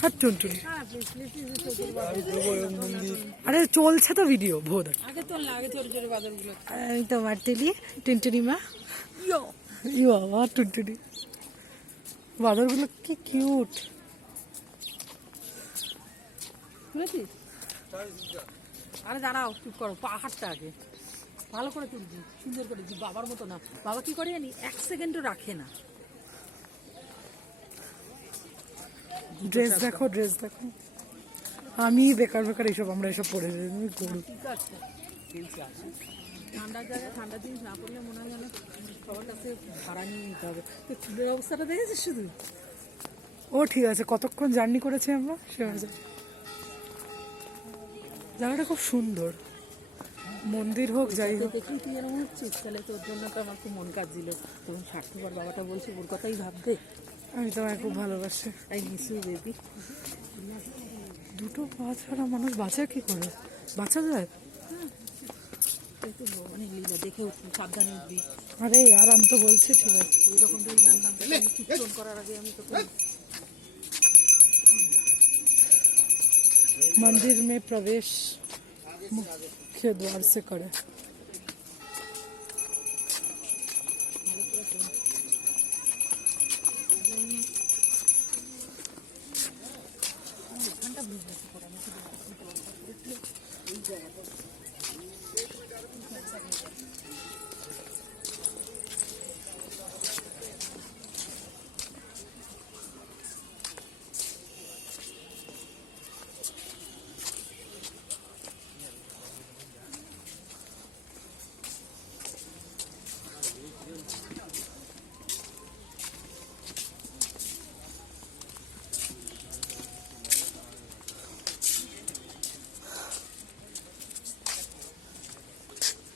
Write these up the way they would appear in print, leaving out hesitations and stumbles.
হাত টুনটুনি। আরে চলছে তো ভিডিও ভোর আমি তো মারতেলি টুনটুনি মা ইয়ো আমার টুনটুনি বাদরগুলো কি কিউট। বুঝেছিস? আরে দাঁড়াও, চুপ করো, পাহাড়টা আগে ভালো করে তুলছি, সুন্দর করে। বাবার মতো না, বাবা কি করে জানি, 1 সেকেন্ডও রাখে না। ড্রেস দেখো, ড্রেস দেখো। আমি বেকার বেকার এইসব, আমরা এসব পরে গরু। ঠিক আছে, ঠান্ডার জায়গায় ঠান্ডার জিনিস না পড়লে মনে হয় যেন সবার কাছে ভাড়া নিয়ে নিতে হবে। তো চুলের অবস্থাটা দেখেছিস শুধু? ও ঠিক আছে, কতক্ষণ জার্নি করেছি আমরা সে অনুযায়ী। জায়গাটা খুব সুন্দর, মন্দির হোক যাই হোক। দেখি তুই এরকম হচ্ছিস, তাহলে তোর জন্য তো আমার খুব মন কাঁদছিল। তখন স্বার্থপর বাবাটা বলছে ওর কথাই ভাববে। আমি তোমায় খুব ভালোবাসি। I miss you baby. দুটো পা ছাড়া মানুষ বাঁচা কি করে? বাঁচা যায়? অনেক লীলা, দেখে উঠবি, সাবধানে উঠবি। আরে আর আমি তো বলছি ঠিক আছে। এইরকম তো জানতাম, কীর্তন করার আগে আমি তোকে। मंदिर में प्रवेश मुख्य द्वार से करें।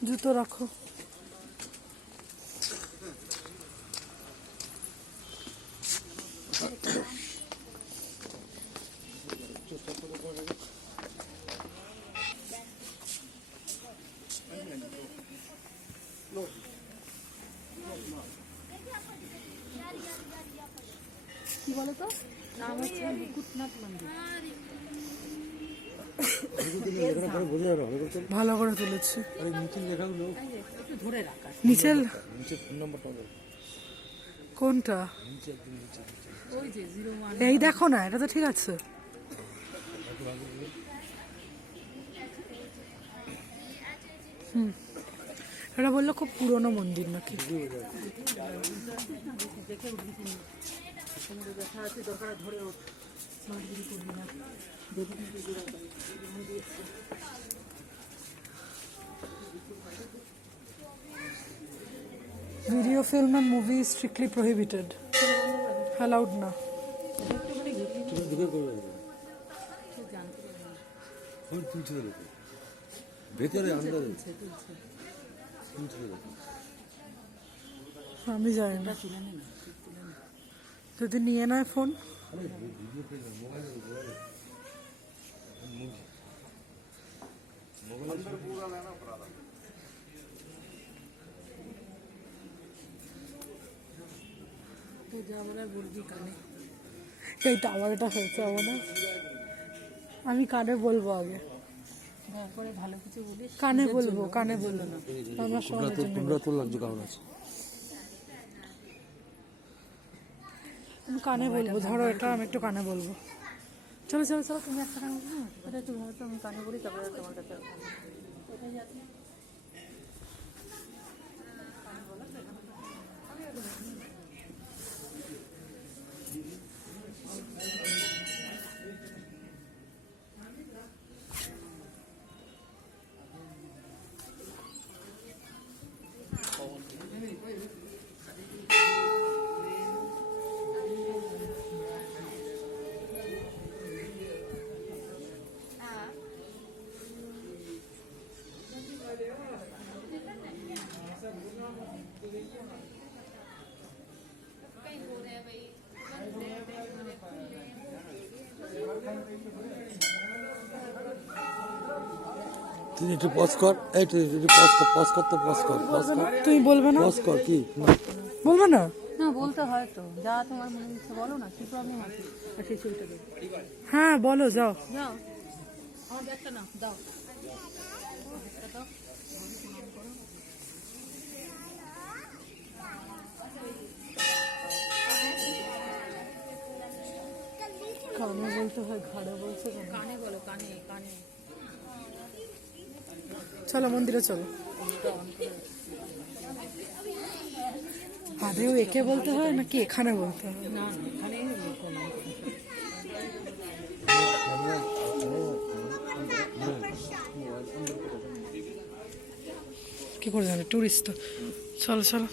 जूतो रखो। কি বলো তো, নাম হচ্ছে মুকুটনাথ মন্দির। ভালো করে তুলেছি। ধরে রাখা নিচের কোনটা? ওই যে 01। এই দেখো না, এটা তো ঠিক আছে। এটা বললো খুব পুরনো মন্দির নাকি। দেখে উঠবি, দেখা আছে দরকার, ধরে ওঠ, মারগিরি করবি না। Video film and movie is strictly prohibited. Allowed না। আমি জানি না, যদি নিয়ে নেয় ফোন। এই টাওয়ারটা হয়েছে আমার না, আমি কানে বলবো আগে, ভালো কিছু বলিস। কানে বলবো, কানে বলবো না আমার সঙ্গে। আমি কানে বলবো, ধরো এটা আমি একটু কানে বলবো। চলো চলো চলো, তুমি একটা কানে বলবো, এটা একটু ভালো, আমি কানে বলি, তারপরে তোমার কাছে। তুই একটু পজ কর, এই তুই একটু পজ কর, পজ কর, তো পজ কর, পজ কর। তুমি বলবে না? পজ কর। কি বলবে না? না না বলতে হয় তো, যা তোমার মনে ইচ্ছে বলো না, কি প্রবলেম আছে? আর সেই ছবিটা দেবো। হ্যাঁ বলো, যাও। যাও, আমার ব্যাগটা না দাও। কানে বলতে হয়, ঘাড়ে বলছে কেন? কানে বলো, কানে কানে। চলো মন্দিরে চলো। আদেও একে বলতে হয় নাকি এখানে বলতে হয়? না না, এখানেই প্রণাম করো। কি করে জানে টুরিস্ট তো। চলো চলো।